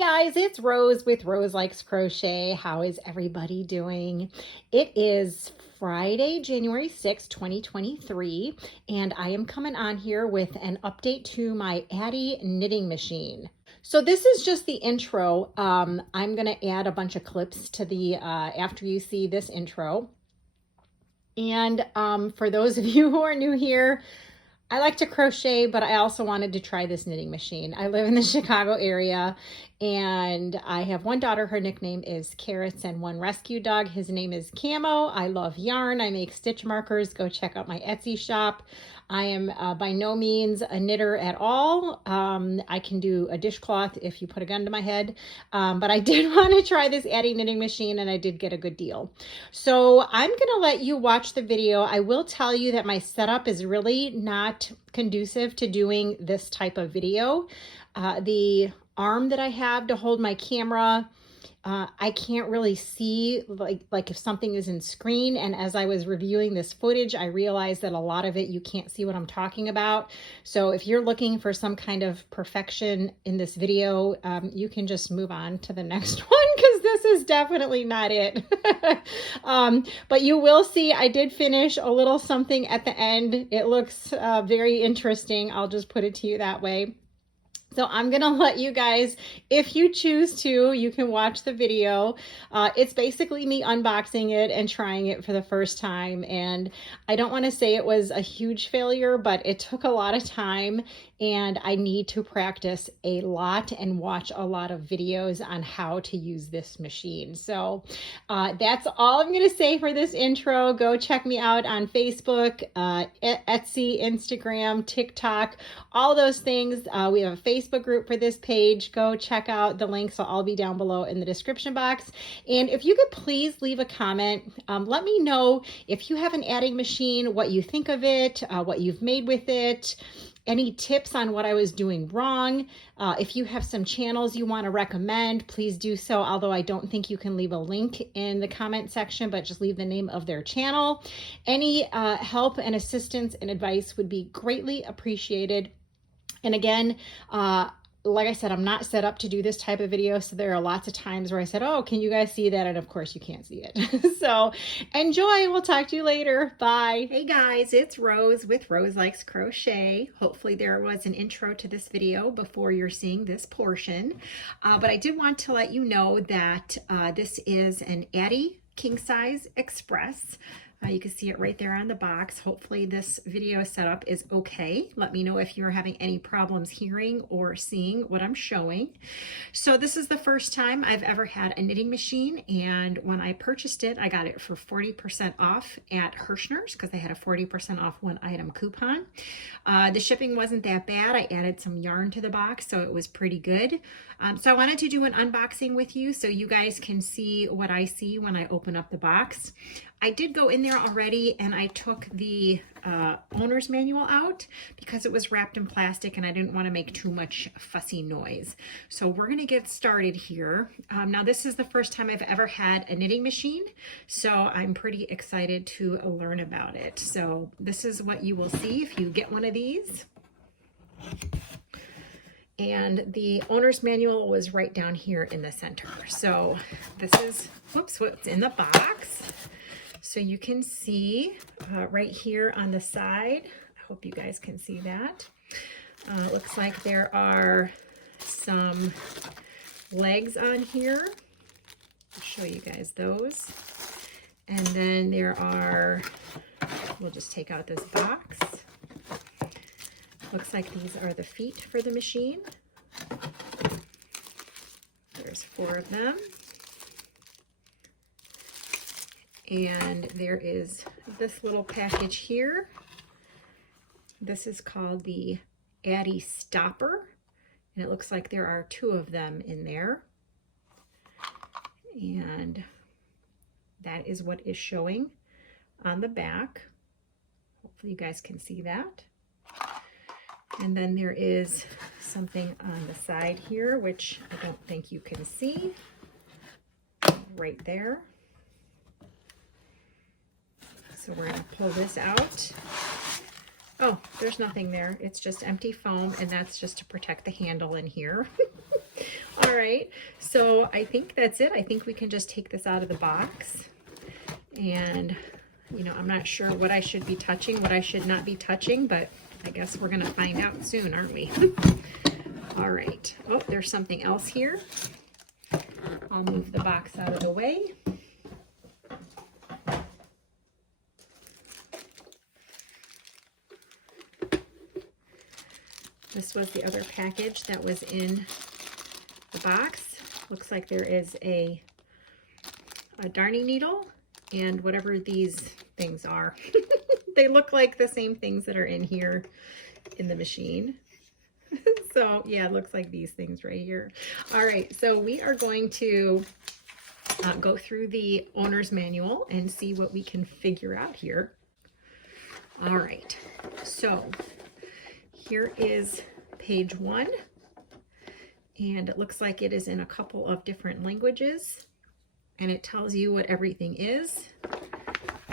Guys, it's Rose with Rose Likes Crochet. How is everybody doing? It is Friday, January 6th, 2023, and I am coming on here with an update to my Addi knitting machine. So this is just the intro. I'm going to add a bunch of clips to the after you see this intro. And for those of you who are new here, I like to crochet, but I also wanted to try this knitting machine. I live in the Chicago area and I have one daughter. Her nickname is Carrots, and one rescue dog. His name is Camo. I love yarn. I make stitch markers. Go check out my Etsy shop. I am by no means a knitter at all. I can do a dishcloth if you put a gun to my head, but I did want to try this Addi knitting machine and I did get a good deal. So I'm going to let you watch the video. I will tell you that my setup is really not conducive to doing this type of video. The arm that I have to hold my camera, I can't really see like if something is in screen. And as I was reviewing this footage, I realized that a lot of it, you can't see what I'm talking about. So if you're looking for some kind of perfection in this video, you can just move on to the next one because this is definitely not it. But you will see I did finish a little something at the end. It looks very interesting. I'll just put it to you that way. So I'm going to let you guys, if you choose to, you can watch the video. It's basically me unboxing it and trying it for the first time. And I don't want to say it was a huge failure, but it took a lot of time and I need to practice a lot and watch a lot of videos on how to use this machine. So that's all I'm going to say for this intro. Go check me out on Facebook, Etsy, Instagram, TikTok, all those things. We have a Facebook group for this page. Go check out the links. So I'll be down below in the description box. And if you could please leave a comment, let me know if you have an Addi machine, what you think of it, what you've made with it, any tips on what I was doing wrong. If you have some channels you want to recommend, please do so. Although I don't think you can leave a link in the comment section, but just leave the name of their channel. Any help and assistance and advice would be greatly appreciated. And again, like I said, I'm not set up to do this type of video. So there are lots of times where I said, oh, can you guys see that? And of course you can't see it. So enjoy. We'll talk to you later. Bye. Hey guys, it's Rose with Rose Likes Crochet. Hopefully there was an intro to this video before you're seeing this portion. But I did want to let you know that this is an Addi King Size Express. You can see it right there on the box. Hopefully this video setup is okay. Let me know if you're having any problems hearing or seeing what I'm showing. So this is the first time I've ever had a knitting machine, and when I purchased it, I got it for 40% off at Hirschner's because they had a 40% off one item coupon. The shipping wasn't that bad. I added some yarn to the box, so it was pretty good. So I wanted to do an unboxing with you so you guys can see what I see when I open up the box. I did go in there already and I took the owner's manual out because it was wrapped in plastic and I didn't want to make too much fussy noise. So we're going to get started here. Now this is the first time I've ever had a knitting machine, so I'm pretty excited to learn about it. So this is what you will see if you get one of these. And the owner's manual was right down here in the center. So this is, whoops, what's in the box. So you can see right here on the side, I hope you guys can see that. Looks like there are some legs on here. I'll show you guys those. And then there are, we'll just take out this box. Looks like these are the feet for the machine. There's 4 of them. And there is this little package here. This is called the Addi Stopper. And it looks like there are 2 of them in there. And that is what is showing on the back. Hopefully you guys can see that. And then there is something on the side here, which I don't think you can see, right there. So we're going to pull this out. Oh, there's nothing there. It's just empty foam, and that's just to protect the handle in here. All All right, so I think that's it. I think we can just take this out of the box. And, you know, I'm not sure what I should be touching, what I should not be touching, but I guess we're gonna find out soon, aren't we? All right, oh, there's something else here. I'll move the box out of the way. This was the other package that was in the box. Looks like there is a darning needle and whatever these things are. They look like the same things that are in here in the machine. So yeah, it looks like these things right here. All right, so we are going to go through the owner's manual and see what we can figure out here. All right, so here is page 1, and it looks like it is in a couple of different languages, and it tells you what everything is.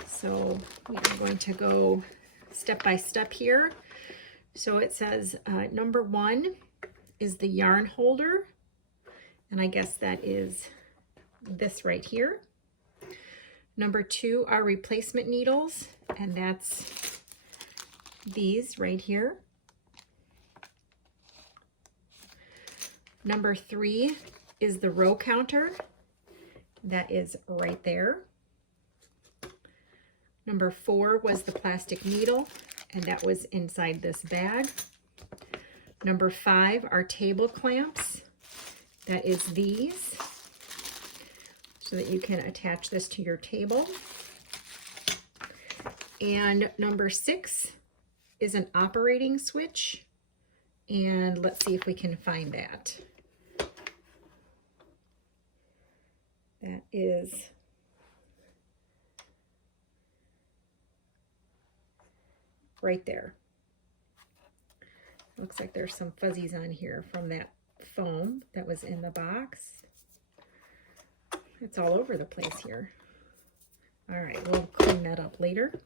So we are going to go step by step here. So it says number 1 is the yarn holder, and I guess that is this right here. Number 2 are replacement needles, and that's these right here. Number 3 is the row counter. That is right there. Number 4 was the plastic needle, and that was inside this bag. Number 5 are table clamps. That is these, so that you can attach this to your table. And number 6 is an operating switch, and let's see if we can find that. That is right there. Looks like there's some fuzzies on here from that foam that was in the box. It's all over the place here. All right, we'll clean that up later.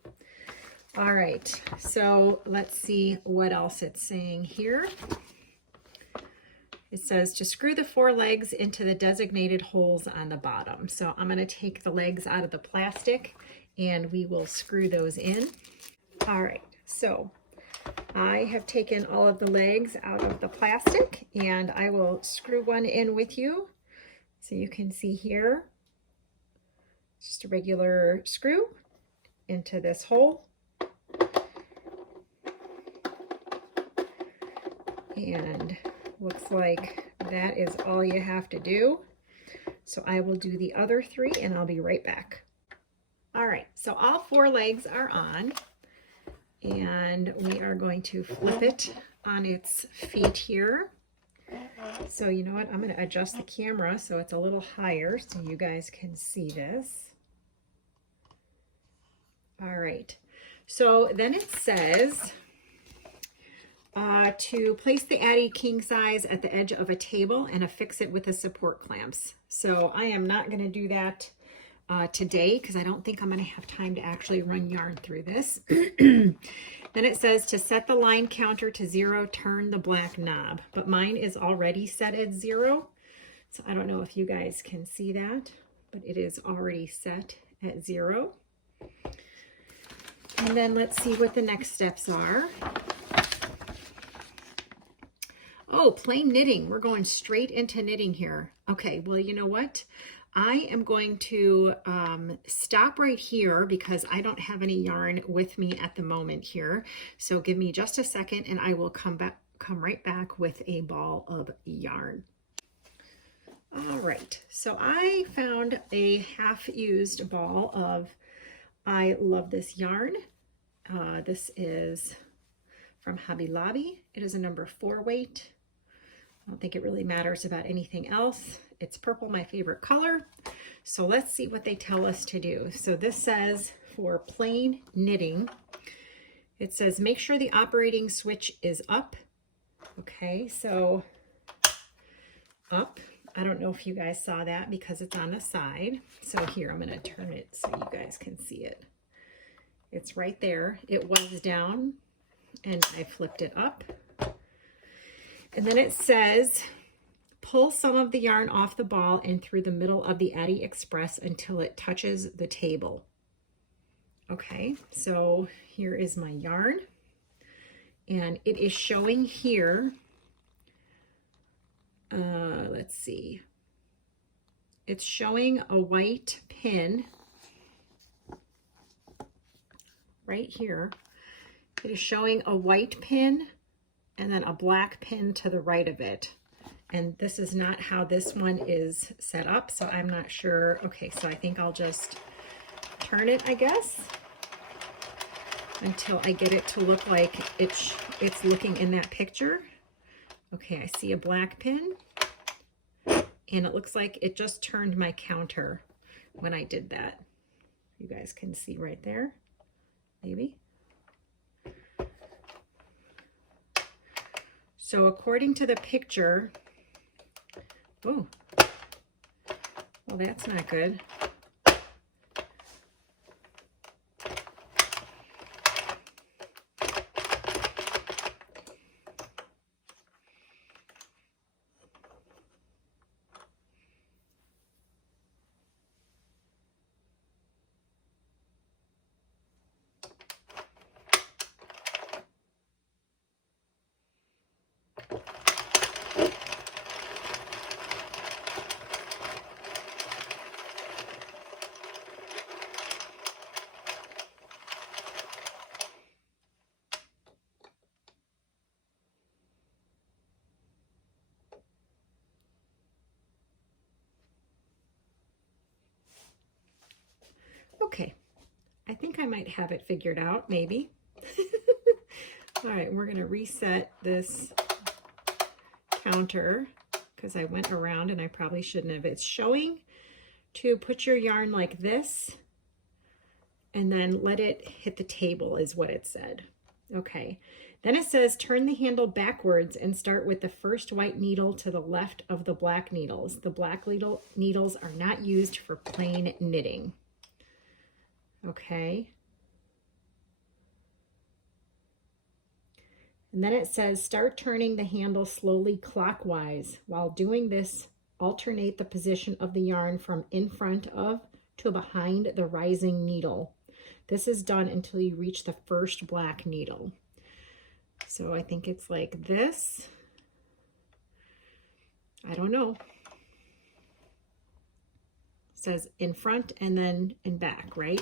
All right, so let's see what else it's saying here. It says to screw the 4 legs into the designated holes on the bottom. So I'm going to take the legs out of the plastic and we will screw those in. All right, so I have taken all of the legs out of the plastic and I will screw one in with you. So you can see here, just a regular screw into this hole. And looks like that is all you have to do. So I will do the other 3 and I'll be right back. All right, so all 4 legs are on and we are going to flip it on its feet here. So you know what, I'm going to adjust the camera so it's a little higher so you guys can see this. All right, so then it says to place the Addi king size at the edge of a table and affix it with the support clamps. So I am not going to do that today because I don't think I'm going to have time to actually run yarn through this. Then it says to set the line counter to 0, turn the black knob, but mine is already set at 0. So I don't know if you guys can see that, but it is already set at 0. And then let's see what the next steps are. Oh, plain knitting. We're going straight into knitting here. Okay, well, you know what? I am going to stop right here because I don't have any yarn with me at the moment here. So give me just a second and I will come right back with a ball of yarn. All right, so I found a half-used ball of I Love This yarn. This is from Hobby Lobby. It is a number 4 weight. I don't think it really matters about anything else. It's purple, my favorite color. So let's see what they tell us to do. So this says for plain knitting, it says make sure the operating switch is up. Okay, so up. I don't know if you guys saw that because it's on the side. So here, I'm going to turn it so you guys can see it. It's right there. It was down and I flipped it up. And then it says Pull some of the yarn off the ball and through the middle of the Addi Express until it touches the table. Okay, so here is my yarn, and it is showing here, let's see, it's showing a white pin right here. It is showing a white pin and then a black pin to the right of it. And this is not how this one is set up, so I'm not sure. Okay, so I think I'll just turn it, I guess, until I get it to look like it's looking in that picture. Okay, I see a black pin, and it looks like it just turned my counter when I did that. You guys can see right there, maybe. So according to the picture, oh, well, that's not good. Okay, I think I might have it figured out, maybe. All right, we're gonna reset this counter because I went around and I probably shouldn't have. It's showing to put your yarn like this and then let it hit the table is what it said. Okay, then it says turn the handle backwards and start with the first white needle to the left of the black needles. The black needles are not used for plain knitting. Okay. And then it says start turning the handle slowly clockwise. While doing this, alternate the position of the yarn from in front of to behind the rising needle. This is done until you reach the first black needle. So I think it's like this. I don't know. It says in front and then in back, right?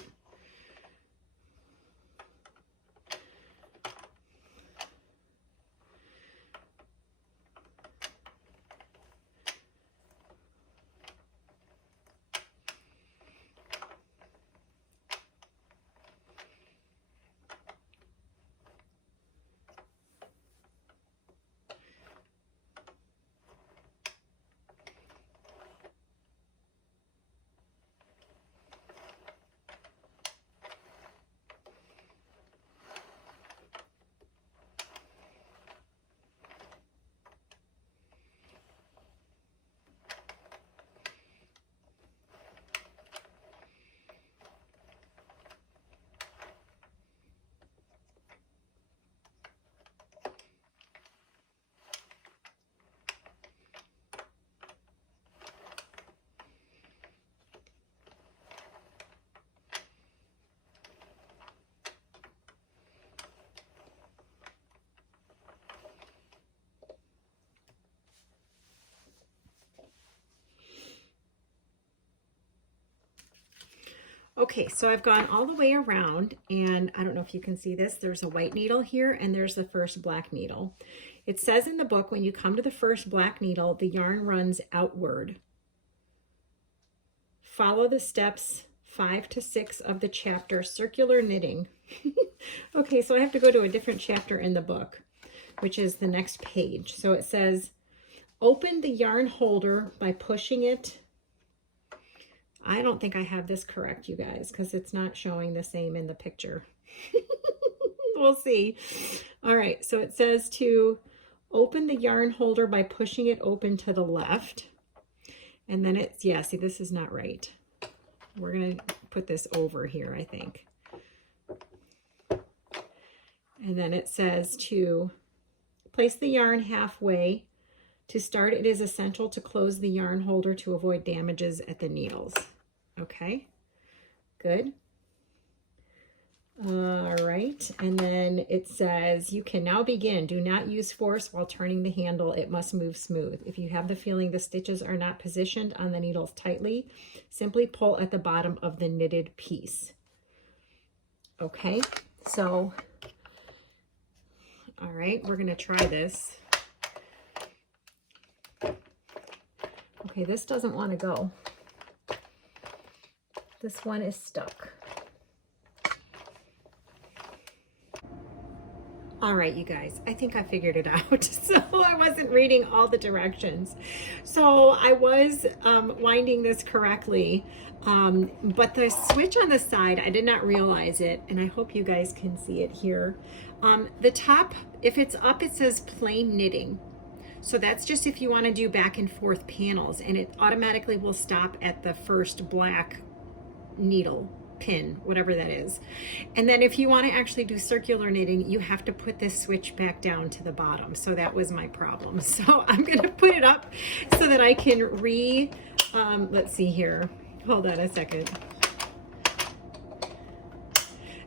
Okay, so I've gone all the way around, and I don't know if you can see this. There's a white needle here, and there's the first black needle. It says in the book, when you come to the first black needle, the yarn runs outward. Follow the steps 5 to 6 of the chapter, Circular Knitting. Okay, so I have to go to a different chapter in the book, which is the next page. So it says, open the yarn holder by pushing it. I don't think I have this correct, you guys, because it's not showing the same in the picture. We'll see. All right, so it says to open the yarn holder by pushing it open to the left. And then it's, yeah, see, this is not right. We're going to put this over here, I think. And then it says to place the yarn halfway, To start, it is essential to close the yarn holder to avoid damages at the needles. Okay, good. All right, and then it says, you can now begin. Do not use force while turning the handle. It must move smooth. If you have the feeling the stitches are not positioned on the needles tightly, simply pull at the bottom of the knitted piece. Okay, so, all right, we're gonna try this. Okay, this doesn't want to go. This one is stuck. All right, you guys, I think I figured it out. So I wasn't reading all the directions. So I was winding this correctly, but the switch on the side, I did not realize it, and I hope you guys can see it here. The top, if it's up, it says plain knitting. So that's just if you want to do back and forth panels, and it automatically will stop at the first black needle pin, whatever that is. And then if you want to actually do circular knitting, you have to put this switch back down to the bottom. So that was my problem. So I'm going to put it up so that I can let's see here. Hold on a second.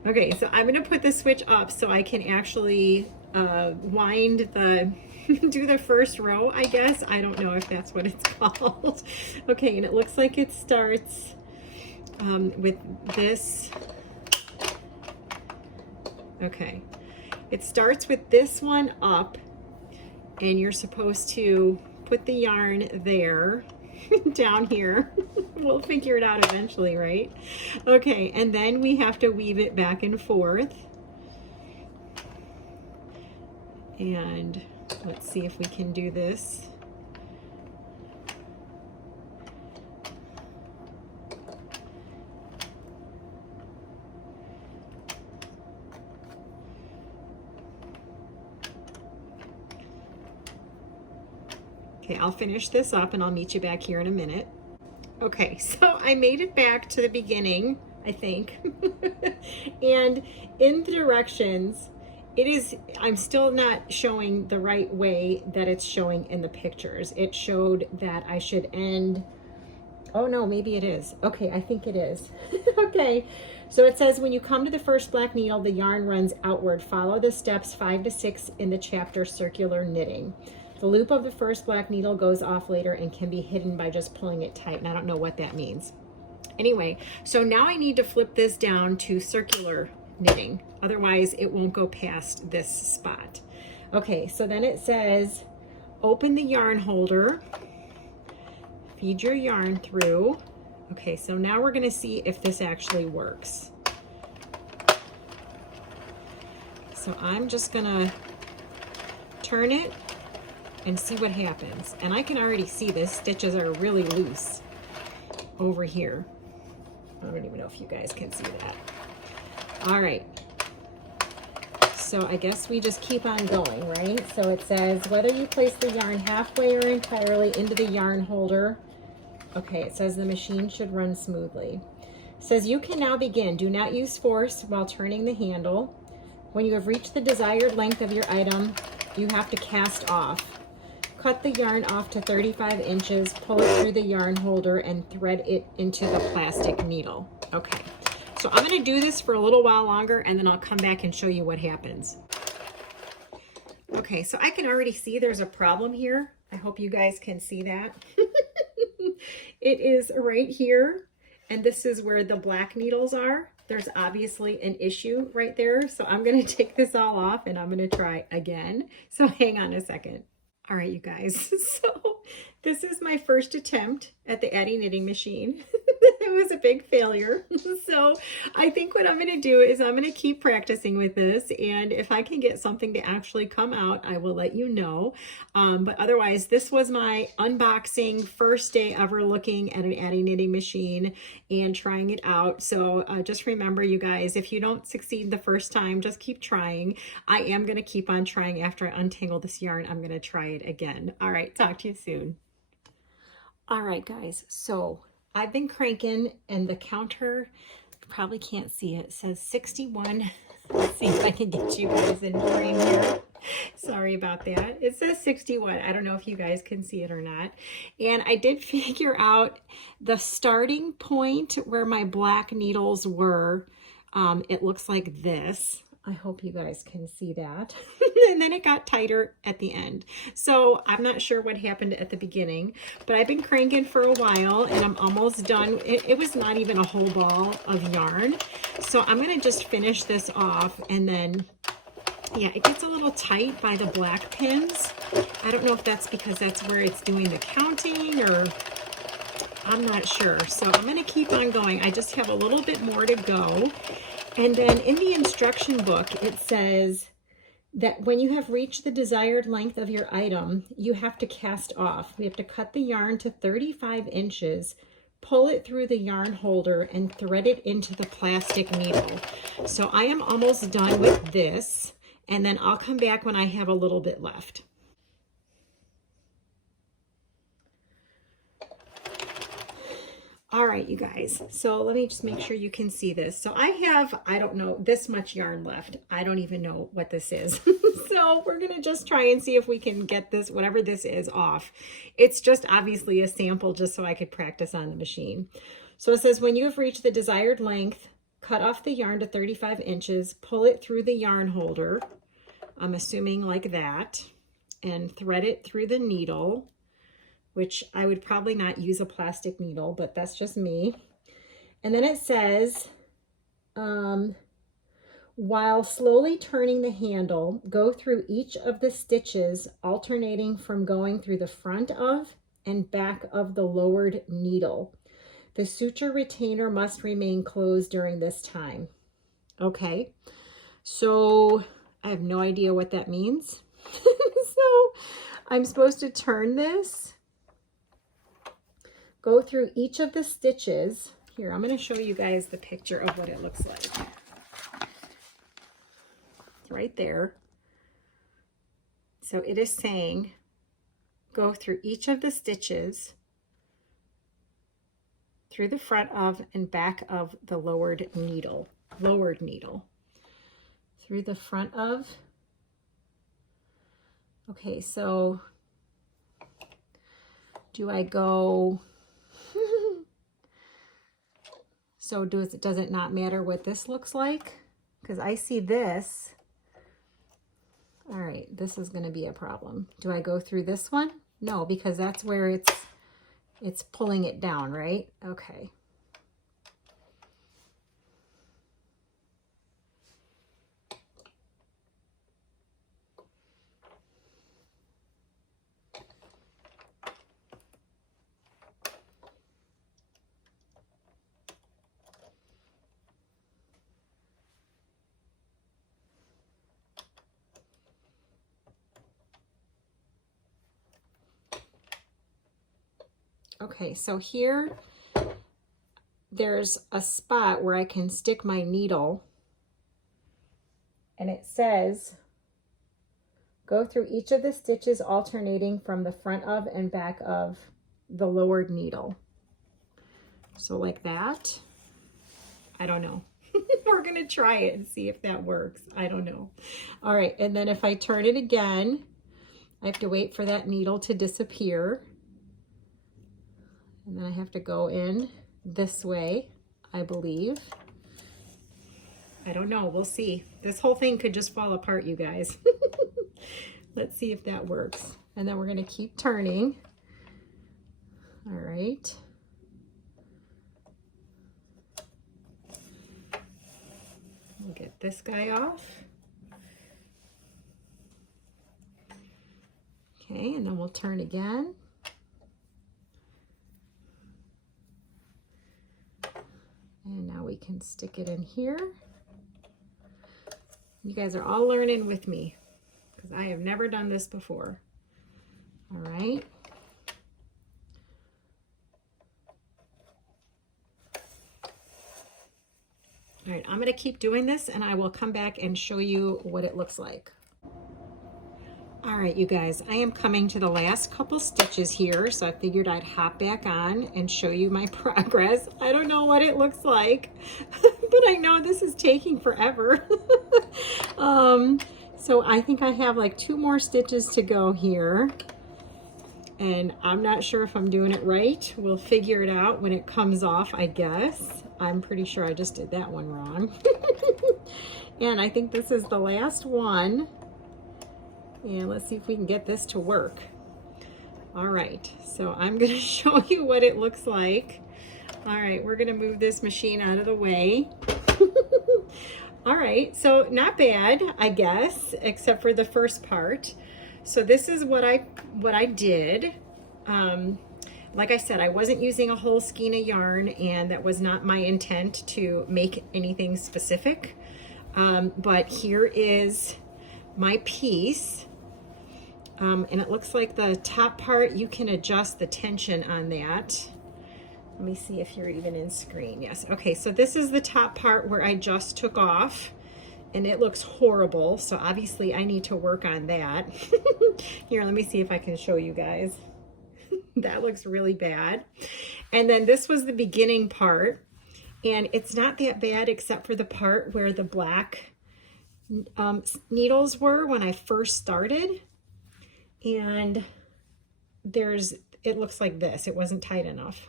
Okay, so I'm going to put the switch up so I can actually wind do the first row, I guess. I don't know if that's what it's called. Okay, and it looks like it starts with this. Okay, it starts with this one up, and you're supposed to put the yarn there down here. We'll figure it out eventually, right? Okay, and then we have to weave it back and forth. And let's see if we can do this. Okay, I'll finish this up and I'll meet you back here in a minute. Okay, so I made it back to the beginning, I think. And in the directions, I'm still not showing the right way that it's showing in the pictures. It showed that I should end, oh no, maybe it is. Okay, I think it is. Okay, so it says when you come to the first black needle, the yarn runs outward. Follow the steps 5 to 6 in the chapter Circular Knitting. The loop of the first black needle goes off later and can be hidden by just pulling it tight, and I don't know what that means. Anyway, so now I need to flip this down to circular knitting, otherwise it won't go past this spot. Okay, so then it says open the yarn holder, feed your yarn through. Okay, so now we're going to see if this actually works. So I'm just going to turn it and see what happens. And I can already see the stitches are really loose over here. I don't even know if you guys can see that. All right, so I guess we just keep on going, right? So it says whether you place the yarn halfway or entirely into the yarn holder. Okay, it says the machine should run smoothly. It says you can now begin. Do not use force while turning the handle. When you have reached the desired length of your item, you have to cast off. Cut the yarn off to 35 inches, pull it through the yarn holder, and thread it into the plastic needle. Okay, so I'm going to do this for a little while longer, and then I'll come back and show you what happens. Okay, so I can already see there's a problem here. I hope you guys can see that. It is right here, and this is where the black needles are. There's obviously an issue right there, so I'm going to take this all off, and I'm going to try again. So hang on a second. All right, you guys, so this is my first attempt at the Addi knitting machine. It was a big failure. So I think what I'm going to do is I'm going to keep practicing with this, and if I can get something to actually come out, I will let you know. But otherwise, this was my unboxing, first day ever looking at an Addi knitting machine and trying it out. So just remember, you guys, if you don't succeed the first time, just keep trying. I am going to keep on trying. After I untangle this yarn, I'm going to try it again. All right, talk to you soon. All right, guys, so I've been cranking, and the counter, probably can't see it, says 61. Let's see if I can get you guys in frame here. Sorry about that. It says 61. I don't know if you guys can see it or not. And I did figure out the starting point where my black needles were. It looks like this. I hope you guys can see that. And then it got tighter at the end. So I'm not sure what happened at the beginning, but I've been cranking for a while and I'm almost done. It was not even a whole ball of yarn. So I'm gonna just finish this off, and then, yeah, it gets a little tight by the black pins. I don't know if that's because that's where it's doing the counting, or I'm not sure. So I'm gonna keep on going. I just have a little bit more to go. And then in the instruction book, it says that when you have reached the desired length of your item, you have to cast off. We have to cut the yarn to 35 inches, pull it through the yarn holder, and thread it into the plastic needle. So I am almost done with this, and then I'll come back when I have a little bit left. All right, you guys, so let me just make sure you can see this. So I have, I don't know, this much yarn left. I don't even know what this is. So we're gonna just try and see if we can get this, whatever this is, off. It's just obviously a sample just so I could practice on the machine. So it says, when you have reached the desired length, cut off the yarn to 35 inches, pull it through the yarn holder, I'm assuming like that, and thread it through the needle, which I would probably not use a plastic needle, but that's just me. And then it says, while slowly turning the handle, go through each of the stitches, alternating from going through the front of and back of the lowered needle. The suture retainer must remain closed during this time. Okay, so I have no idea what that means. So I'm supposed to turn this, go through each of the stitches. Here, I'm going to show you guys the picture of what it looks like. It's right there. So it is saying, go through each of the stitches, through the front of and back of the lowered needle. Through the front of. Okay, so do I go... So does it not matter what this looks like? Because I see this. All right, this is going to be a problem. Do I go through this one? No, because that's where it's pulling it down, right? Okay. Okay, so here there's a spot where I can stick my needle, and it says go through each of the stitches alternating from the front of and back of the lowered needle. So like that. I don't know. We're gonna try it and see if that works. I don't know. All right, and then if I turn it again, I have to wait for that needle to disappear. And then I have to go in this way, I believe. I don't know, we'll see. This whole thing could just fall apart, you guys. Let's see if that works. And then we're gonna keep turning. All right. We'll get this guy off. Okay, and then we'll turn again. And now we can stick it in here. You guys are all learning with me because I have never done this before. All right. All right, I'm going to keep doing this and I will come back and show you what it looks like. All right, you guys, I am coming to the last couple stitches here, so I figured I'd hop back on and show you my progress. I don't know what it looks like, but I know this is taking forever. So I think I have like 2 more stitches to go here. And I'm not sure if I'm doing it right. We'll figure it out when it comes off, I guess. I'm pretty sure I just did that one wrong. And I think this is the last one. And let's see if we can get this to work. All right, so I'm gonna show you what it looks like. All right, we're gonna move this machine out of the way. All right, so not bad, I guess, except for the first part. So this is what I did. Like I said, I wasn't using a whole skein of yarn, and that was not my intent to make anything specific. But here is my piece. And it looks like the top part, you can adjust the tension on that. Let me see if you're even in screen. Yes. Okay, so this is the top part where I just took off, and it looks horrible. So obviously I need to work on that. Here, let me see if I can show you guys. That looks really bad. And then this was the beginning part, and it's not that bad except for the part where the black needles were when I first started. And it looks like this. It wasn't tight enough.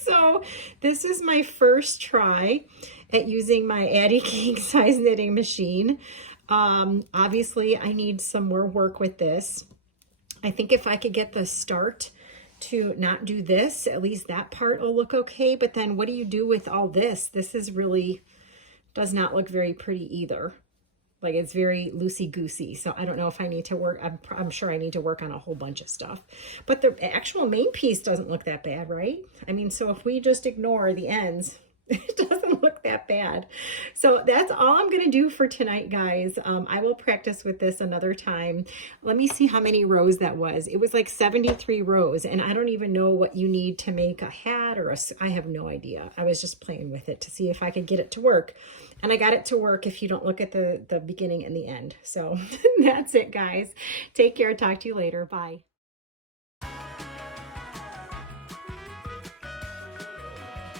So this is my first try at using my Addi king size knitting machine. Obviously I need some more work with this. I think if I could get the start to not do this, at least that part will look okay. But then what do you do with all this? This is really, does not look very pretty either. Like, it's very loosey-goosey. So I don't know if I need to work. I'm sure I need to work on a whole bunch of stuff. But the actual main piece doesn't look that bad, right? I mean, so if we just ignore the ends, it doesn't look that bad. So that's all I'm going to do for tonight, guys. I will practice with this another time. Let me see how many rows that was. It was like 73 rows, and I don't even know what you need to make a hat or I have no idea. I was just playing with it to see if I could get it to work. And I got it to work if you don't look at the beginning and the end. So that's it, guys. Take care. Talk to you later. Bye.